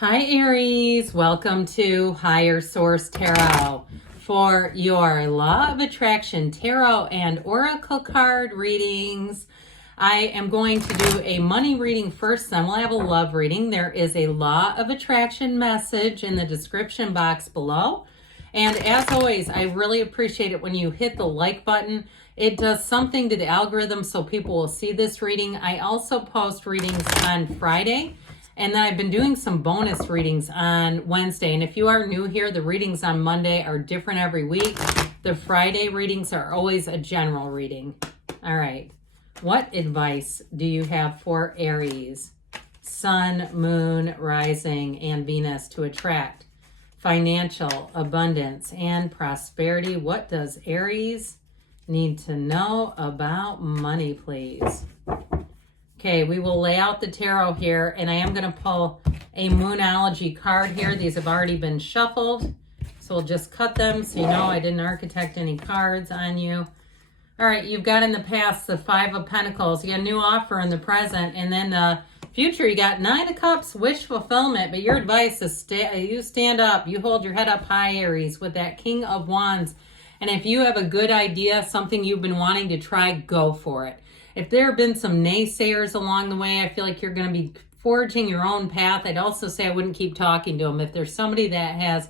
Hi Aries, welcome to Higher Source Tarot for your Law of Attraction Tarot and Oracle card readings. I am going to do a money reading first, then we'll have a love reading. There is a Law of Attraction message in the description box below. And as always, I really appreciate it when you hit the like button. It does something to the algorithm so people will see this reading. I also post readings on Friday. And then I've been doing some bonus readings on Wednesday. And if you are new here, the readings on Monday are different every week. The Friday readings are always a general reading. All right. What advice do you have for Aries? Sun, Moon, Rising, and Venus to attract financial abundance and prosperity. What does Aries need to know about money, please? Okay, we will lay out the tarot here, and I am going to pull a Moonology card here. These have already been shuffled, so we'll just cut them so you know I didn't architect any cards on you. All right, you've got in the past the Five of Pentacles. You got a new offer in the present, and then the future, you got Nine of Cups, wish fulfillment, but your advice is you stand up, you hold your head up high, Aries, with that King of Wands. And if you have a good idea, something you've been wanting to try, go for it. If there have been some naysayers along the way, I feel like you're going to be forging your own path. I'd also say I wouldn't keep talking to them. If there's somebody that has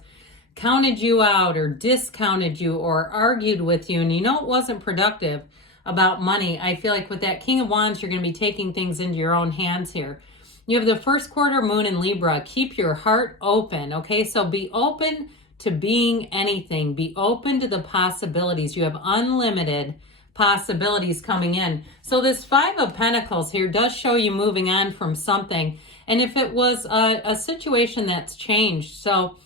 counted you out or discounted you or argued with you and you know it wasn't productive about money, I feel like with that King of Wands, you're going to be taking things into your own hands here. You have the first quarter moon in Libra. Keep your heart open, okay? So be open to being anything. Be open to the possibilities. You have unlimited possibilities coming in. So this Five of Pentacles here does show you moving on from something. And if it was a situation that's changed, so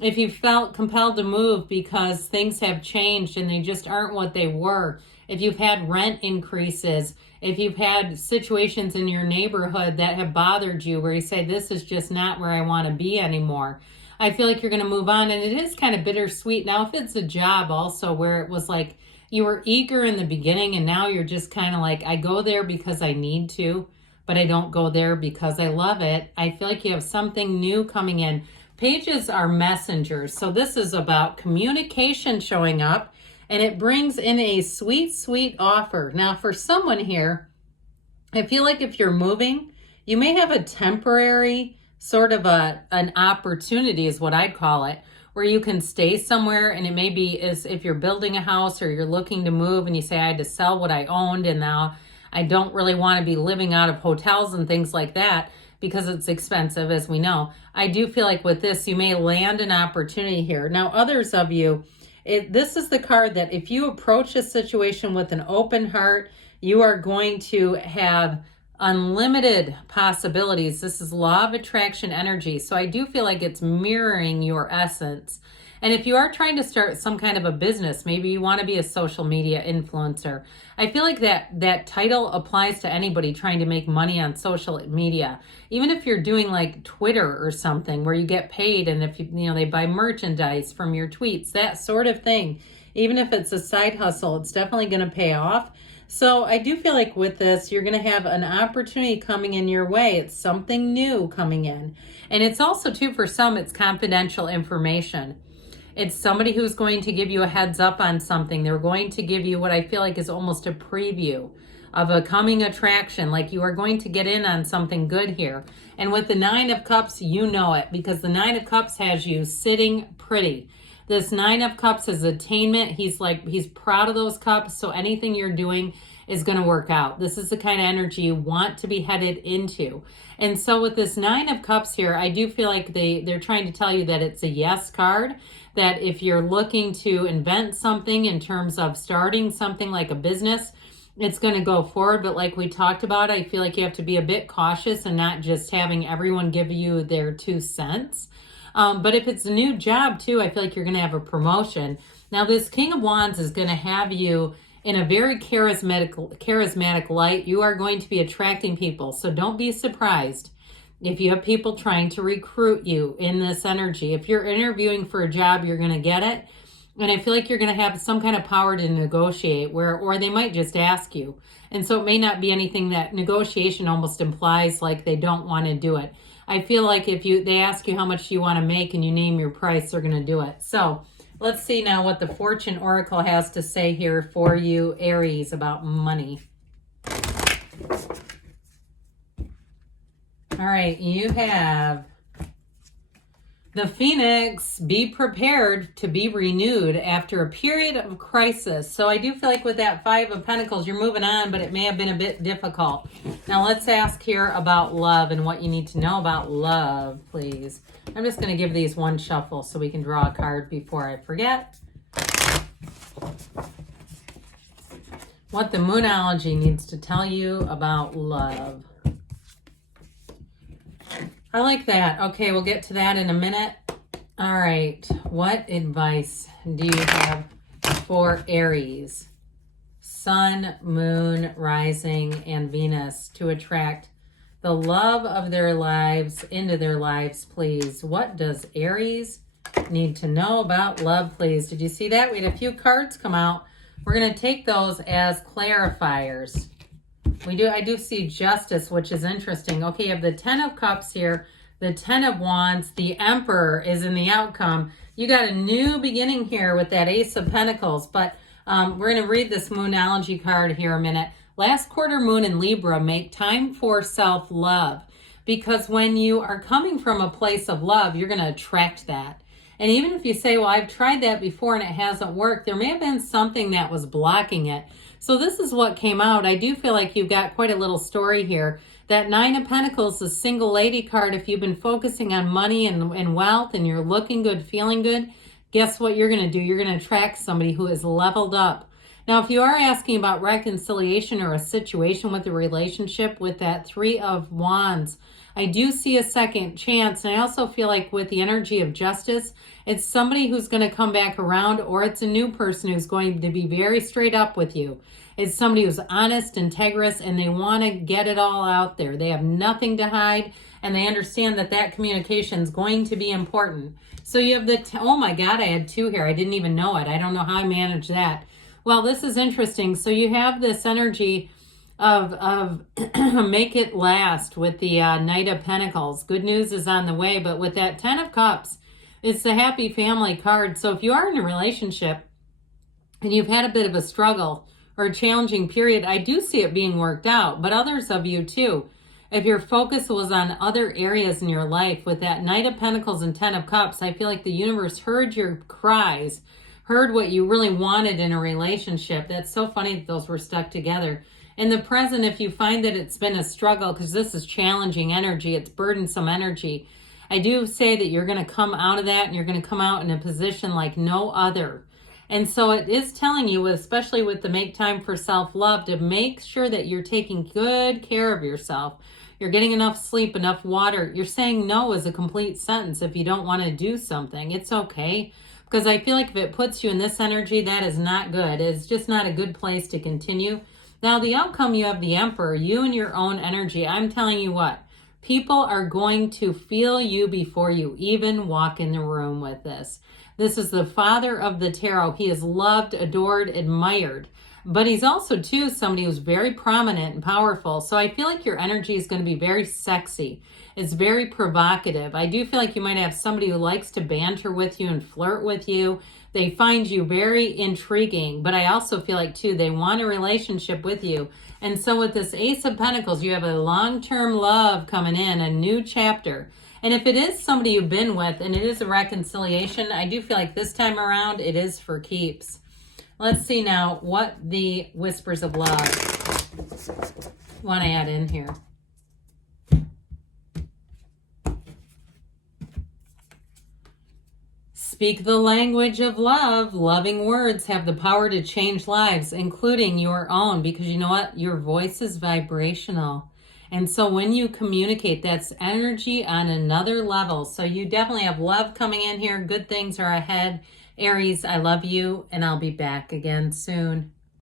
if you felt compelled to move because things have changed and they just aren't what they were, if you've had rent increases, if you've had situations in your neighborhood that have bothered you where you say, this is just not where I want to be anymore, I feel like you're going to move on. And it is kind of bittersweet. Now, if it's a job also where it was like you were eager in the beginning and now you're just kind of like, I go there because I need to, but I don't go there because I love it. I feel like you have something new coming in. Pages are messengers. So this is about communication showing up, and it brings in a sweet, sweet offer. Now for someone here, I feel like if you're moving, you may have a temporary sort of an opportunity is what I'd call it, where you can stay somewhere. And it may be as if you're building a house or you're looking to move and you say, I had to sell what I owned and now I don't really want to be living out of hotels and things like that because it's expensive, as we know. I do feel like with this, you may land an opportunity here. Now, others of you, this is the card that if you approach a situation with an open heart, you are going to have unlimited possibilities. This is Law of Attraction energy. So I do feel like it's mirroring your essence. And if you are trying to start some kind of a business, maybe you want to be a social media influencer, I feel like that title applies to anybody trying to make money on social media. Even if you're doing like Twitter or something where you get paid and if they buy merchandise from your tweets, that sort of thing. Even if it's a side hustle, it's definitely going to pay off. So I do feel like with this, you're going to have an opportunity coming in your way. It's something new coming in. And it's also, too, for some, it's confidential information. It's somebody who's going to give you a heads up on something. They're going to give you what I feel like is almost a preview of a coming attraction. Like you are going to get in on something good here. And with the Nine of Cups, you know it because the Nine of Cups has you sitting pretty. This Nine of Cups is attainment. He's proud of those cups. So anything you're doing is going to work out. This is the kind of energy you want to be headed into. And so with this Nine of Cups here, I do feel like they're trying to tell you that it's a yes card, that if you're looking to invent something in terms of starting something like a business, it's going to go forward. But like we talked about, I feel like you have to be a bit cautious and not just having everyone give you their 2 cents. But if it's a new job too, I feel like you're going to have a promotion. Now this King of Wands is going to have you in a very charismatic light. You are going to be attracting people. So don't be surprised if you have people trying to recruit you in this energy. If you're interviewing for a job, you're going to get it. And I feel like you're going to have some kind of power to negotiate or they might just ask you. And so it may not be anything that negotiation almost implies like they don't want to do it. I feel like if they ask you how much you want to make and you name your price, they're going to do it. So let's see now what the Fortune Oracle has to say here for you, Aries, about money. All right, you have the Phoenix. Be prepared to be renewed after a period of crisis. So I do feel like with that Five of Pentacles, you're moving on, but it may have been a bit difficult. Now let's ask here about love and what you need to know about love, please. I'm just going to give these one shuffle so we can draw a card before I forget. What the Moonology needs to tell you about love. I like that. Okay, we'll get to that in a minute. All right, what advice do you have for Aries? Sun, Moon, Rising, and Venus to attract the love of their lives into their lives, please. What does Aries need to know about love, please? Did you see that? We had a few cards come out. We're going to take those as clarifiers. I do see Justice, which is interesting. Okay, you have the Ten of Cups here, the Ten of Wands, the Emperor is in the outcome. You got a new beginning here with that Ace of Pentacles, but we're going to read this Moonology card here a minute. Last quarter moon in Libra, make time for self-love, because when you are coming from a place of love, you're going to attract that. And even if you say, well, I've tried that before and it hasn't worked, there may have been something that was blocking it. So this is what came out. I do feel like you've got quite a little story here. That Nine of Pentacles, the single lady card, if you've been focusing on money and wealth and you're looking good, feeling good, guess what you're going to do? You're going to attract somebody who is leveled up. Now, if you are asking about reconciliation or a situation with a relationship with that Three of Wands, I do see a second chance. And I also feel like with the energy of Justice, it's somebody who's going to come back around, or it's a new person who's going to be very straight up with you. It's somebody who's honest, integrous, and they want to get it all out there. They have nothing to hide, and they understand that that communication is going to be important. So you have oh my God, I had two here. I didn't even know it. I don't know how I managed that. Well, this is interesting. So you have this energy of make it last with the Knight of Pentacles. Good news is on the way, but with that Ten of Cups, it's the happy family card. So if you are in a relationship and you've had a bit of a struggle or a challenging period, I do see it being worked out, but others of you too. If your focus was on other areas in your life with that Knight of Pentacles and Ten of Cups, I feel like the universe heard your cries, heard what you really wanted in a relationship. That's so funny that those were stuck together. In the present, if you find that it's been a struggle, because this is challenging energy, it's burdensome energy, I do say that you're going to come out of that and you're going to come out in a position like no other. And so it is telling you, especially with the make time for self-love, to make sure that you're taking good care of yourself. You're getting enough sleep, enough water. You're saying no as a complete sentence if you don't want to do something. It's okay. Because I feel like if it puts you in this energy, that is not good. It's just not a good place to continue. Now, the outcome, you have the Emperor, you and your own energy. I'm telling you what, people are going to feel you before you even walk in the room with this. This is the father of the tarot. He is loved, adored, admired. But he's also, too, somebody who's very prominent and powerful. So I feel like your energy is going to be very sexy. It's very provocative. I do feel like you might have somebody who likes to banter with you and flirt with you. They find you very intriguing. But I also feel like, too, they want a relationship with you. And so with this Ace of Pentacles, you have a long-term love coming in, a new chapter. And if it is somebody you've been with and it is a reconciliation, I do feel like this time around it is for keeps. Let's see now what the Whispers of Love want to add in here. Speak the language of love. Loving words have the power to change lives, including your own, because you know what? Your voice is vibrational. And so when you communicate, that's energy on another level. So you definitely have love coming in here. Good things are ahead. Aries, I love you, and I'll be back again soon.